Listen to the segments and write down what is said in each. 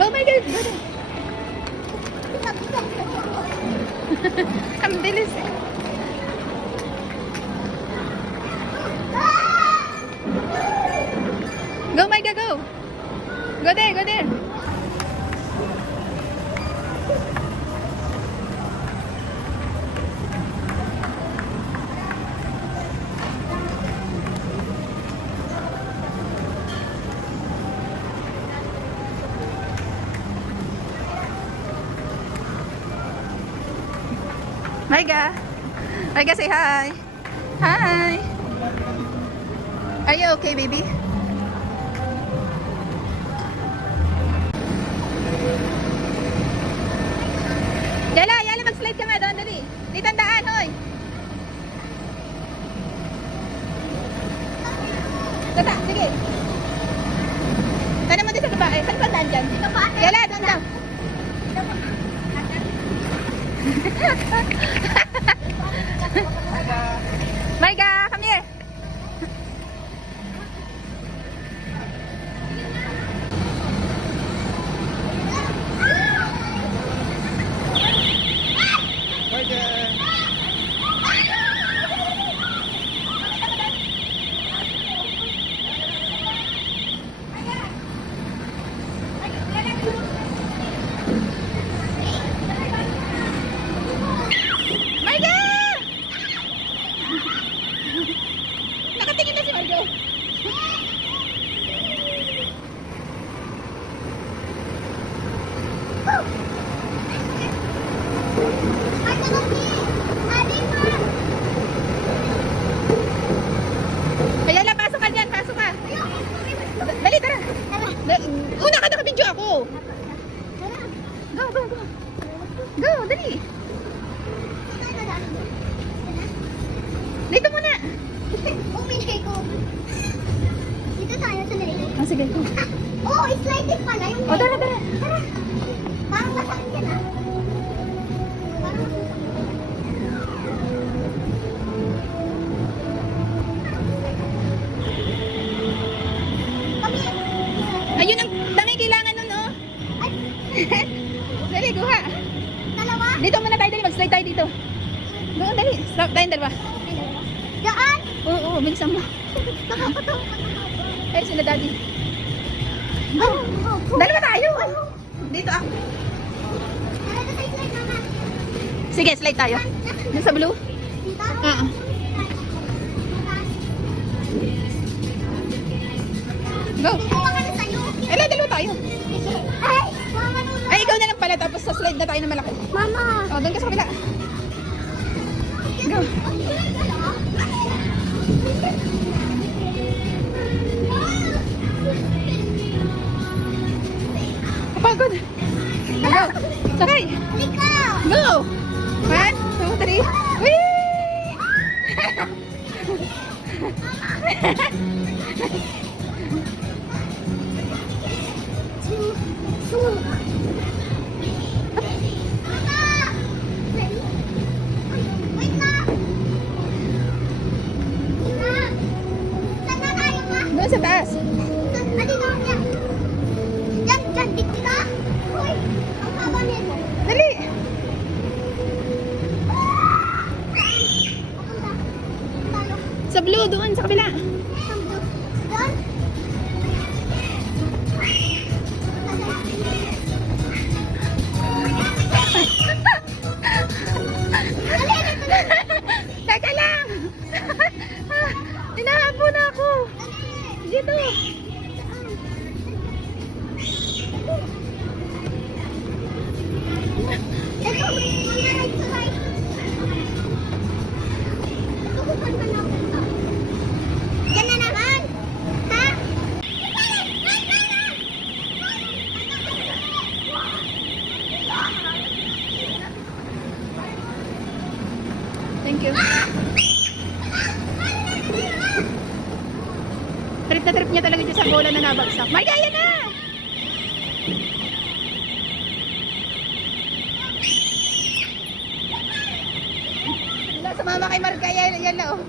Oh my God! Ang bilis eh. Go, Micah, go! Go there, go there! Micah! Micah, say hi! Hi! Are you okay, baby? Yala, Yala, mag-slide ka nga doon, dali. Dito ang daan, hoy. Tata, sige. Sana mo din sa babae. Saan pa daan dyan? Yala, doon daw. Micah, come here. Nakatingin na si Margo. Kaya lang, pasok ka dyan, pasok ka. Dali, tara. Una ka, nakabidyo ako. Go, go, go. Go, dali. Dito muna. Umilay ko. Dito tayo sa nilay. Ah, sige. Oh, sliding pala yung O, tara, tara. Tara. Parang masakit yan ah. Parang kami. Ayun ang dami kailangan nun, oh. Ay, Dali, guha. dalawa. Dito muna tayo, dali. Mag-slide tayo dito. Doon, dali. Stop tayong dalawa. Daan. Oo, bilisan mo. Ay, sila daddy. Dalawa tayo. Dito ako. Sige, slide tayo. Doon sa blue? Dito? Oo. Go. Eh, dalawa tayo. Ay, mama nuna. Ay, ikaw na lang pala. Tapos sa slide na tayo na malaki. Mama. O, doon ka sa kabila. Go. Kapagod. Go. Sakay. Ikaw. Go. 1, 2, 3. Whee! Doon sa taas. Dali. Sa blue, doon, sa kabila. Teka lang. Hinahabol na ako. Dito. Yan na naman. Ha? Thank you. Trip na trip niya talaga dyan sa bola na nabagsak. May gaya na! Wala, sumama kay Margaya. Yan na, oh.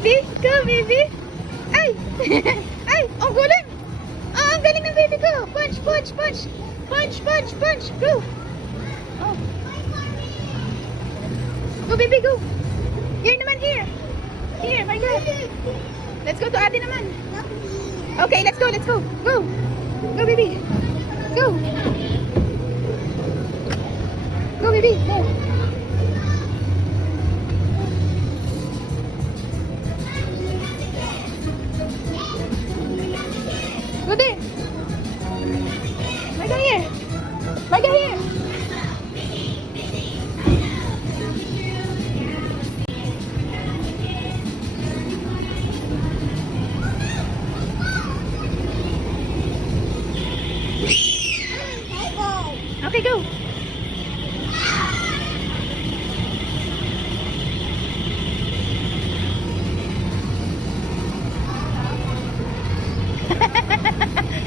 baby. Go, baby. Ay! Ay! Ang galing! Oh, ang galing ng baby ko. Punch, punch, punch. Punch, punch, punch. Go. Oh. Go, baby, go. Here naman, here. Here, my God. Let's go to ate naman. Okay, let's go, let's go. Go. Go, baby. Go. Go, baby. Go. Go there. My guy here. My guy here. Okay, go.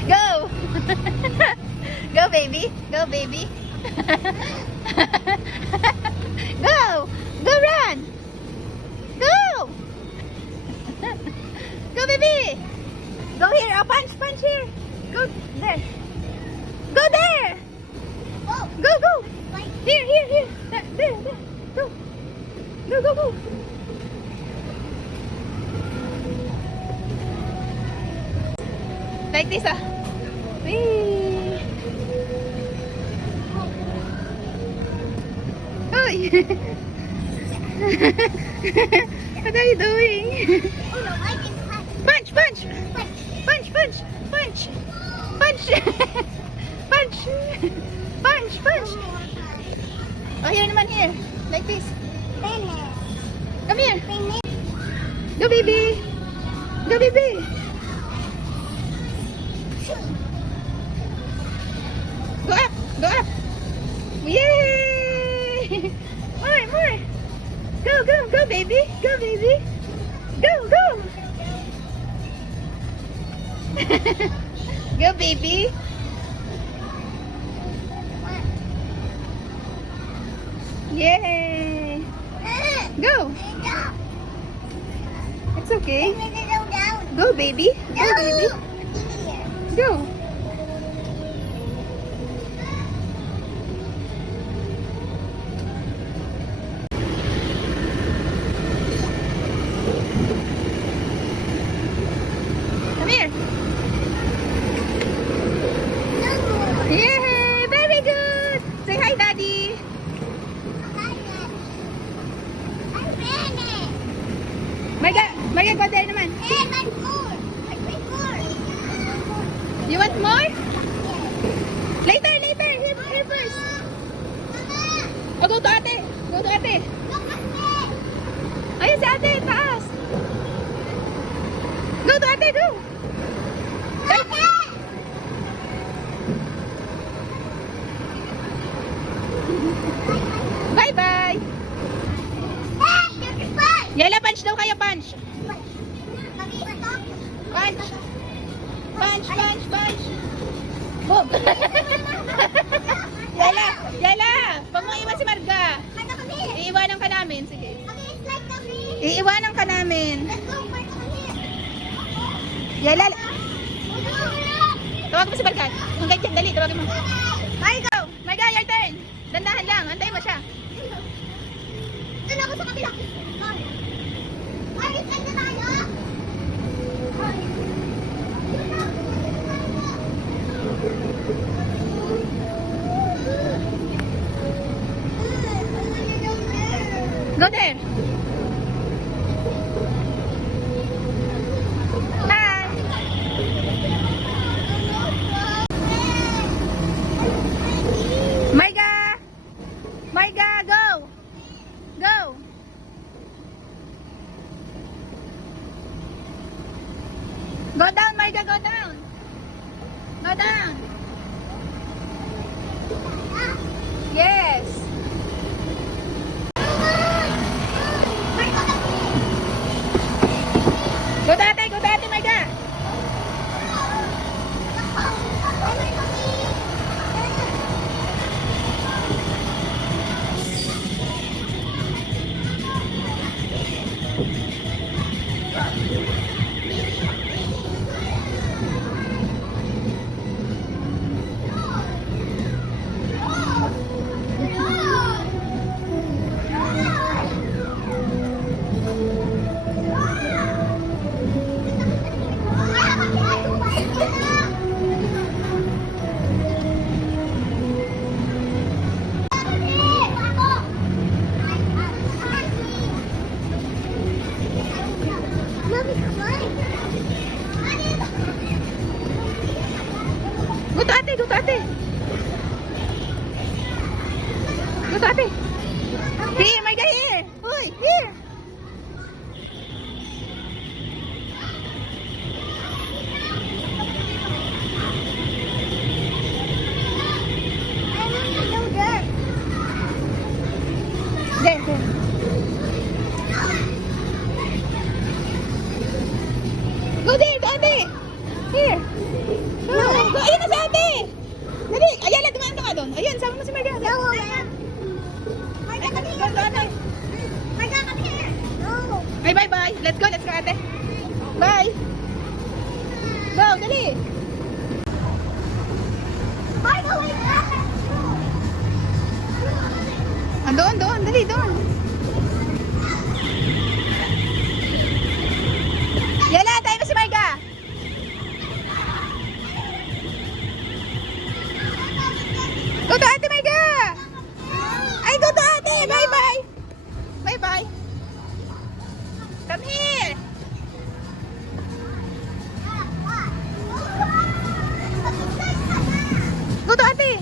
Go. Go, baby. Go, baby. Go. Go, run. Go. Go, baby. Go here. Oh, punch, punch here. Go there. Go there. Go, go. Here, here, here. There, there, there. Go. Go, go, go. Like this, ah. Whee. Oy. What are you doing? Punch, punch. Punch, punch, punch. Punch. Punch. Punch, punch. Oh, here naman, here. Like this. Come here. Go, baby. Go, baby. Go up. Go up. Yay. More, more. Go, go, go, baby. Go, baby. Go, go. Go, baby. Yay! Go! It's okay. Go, baby. Go, baby. Go. Come here. Yay! Very good. Say hi, Daddy. Marga, go there naman. You want more? Later, later. Here first. Oh, go to ate. Go to ate. Ayun si ate, taas. Go to ate, go. Bye-bye. Yala, punch daw kayo, punch. Punch. Punch, punch, punch. Boom. Yala, Yala. Huwag mong iwan si Marga. Iiwanan ka namin. Sige. Iiwanan ka namin. Yala. Tawag mo si Marga. Hanggang dyan, dali. Tawagin mo. Marga, Marga, your turn. Dandahan lang. Antay mo siya. Doon ako sa kabila. Ay, saan na tayo? Go there. Hi. Marga. Marga, go. Go. Go down, Marga, go down. Go down. Yes. Go dati, Marga. There, there. Go there, to ate. Here. Go. Go. Ayun na si ate. Dali. Ayala, dumaan ka doon. Ayun, sama mo si Marga. No, Marga, come here. Go, go, ate. Marga, come here. No. Ay, bye, bye. Let's go, ate. Bye. Go, dali. Marga, wait up. Doon, doon. Dali, doon. Yala, tayo mo si Marga. Go to ate, Marga. Ay, go to ate. Bye, bye. Bye, bye. Come here. Go to ate.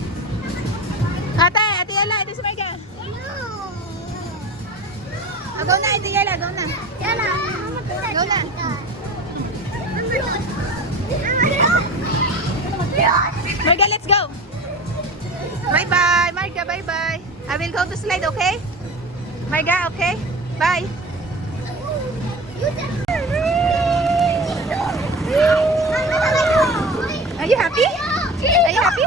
Ate Yala, ito si Marga. Oh, go na, ate Yala, go na. Go na. Marga, let's go. Bye-bye. Marga, bye-bye. I will go to slide, okay? Marga, okay? Bye. Are you happy? Are you happy?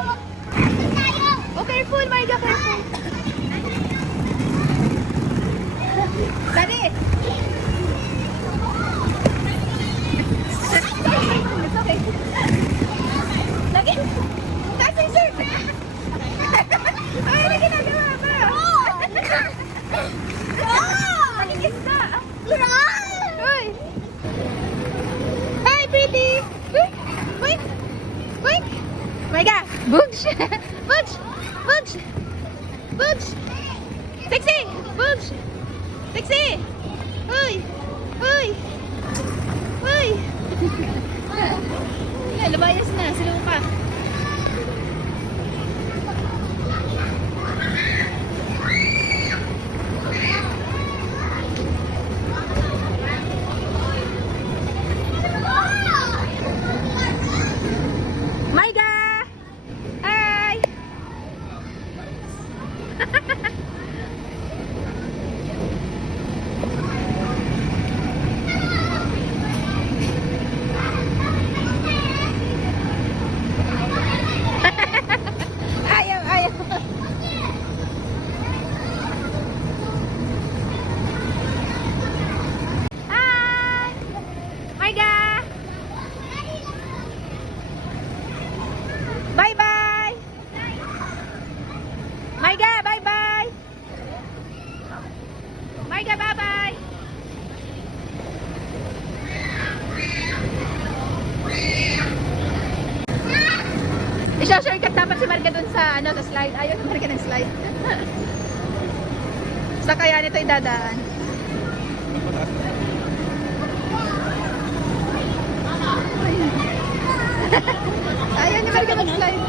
Oh, careful, Marga, careful. Daddy. It's okay. Lagi. Kasi, sir. Ay, hindi ginagawa ba? Nakikis ka. Uy. Hi, pretty. Wait. Wait. Marga. Boogs. Boogs. Boogs. Boogs. Sexy. Boogs. Sexy. Uy. Uy. Uy. Yan, labayas na. Siluka. Marga! Hi! Ayaw, ayaw. Hi! Marga! Bye-bye! Marga, bye-bye! Marga, bye-bye! Isha-shortcut dapat si Marga dun sa, sa slide. Ayaw si Marga ng slide. Sa kaya nito idadaan. Ayaw ni Marga mag-slide.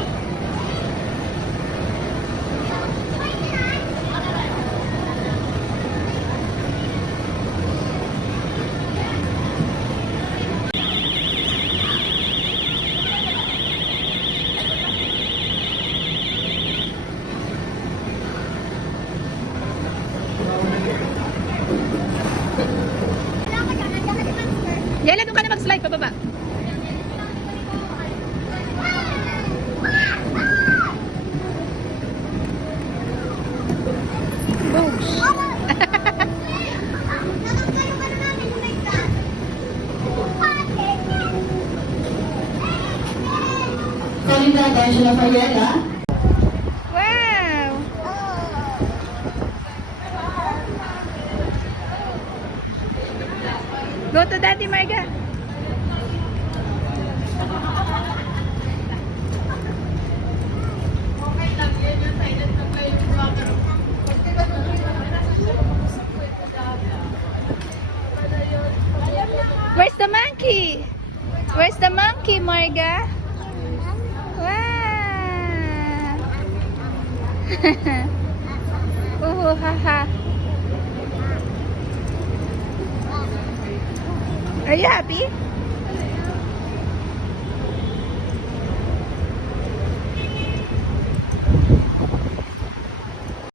Yala, doon ka na mag-slide pababa. Boogs. Calling the attention of Ayala. Wow! Go to Daddy, Marga. Where's the monkey? Where's the monkey, Marga? Wow! Oh, haha. Are you happy?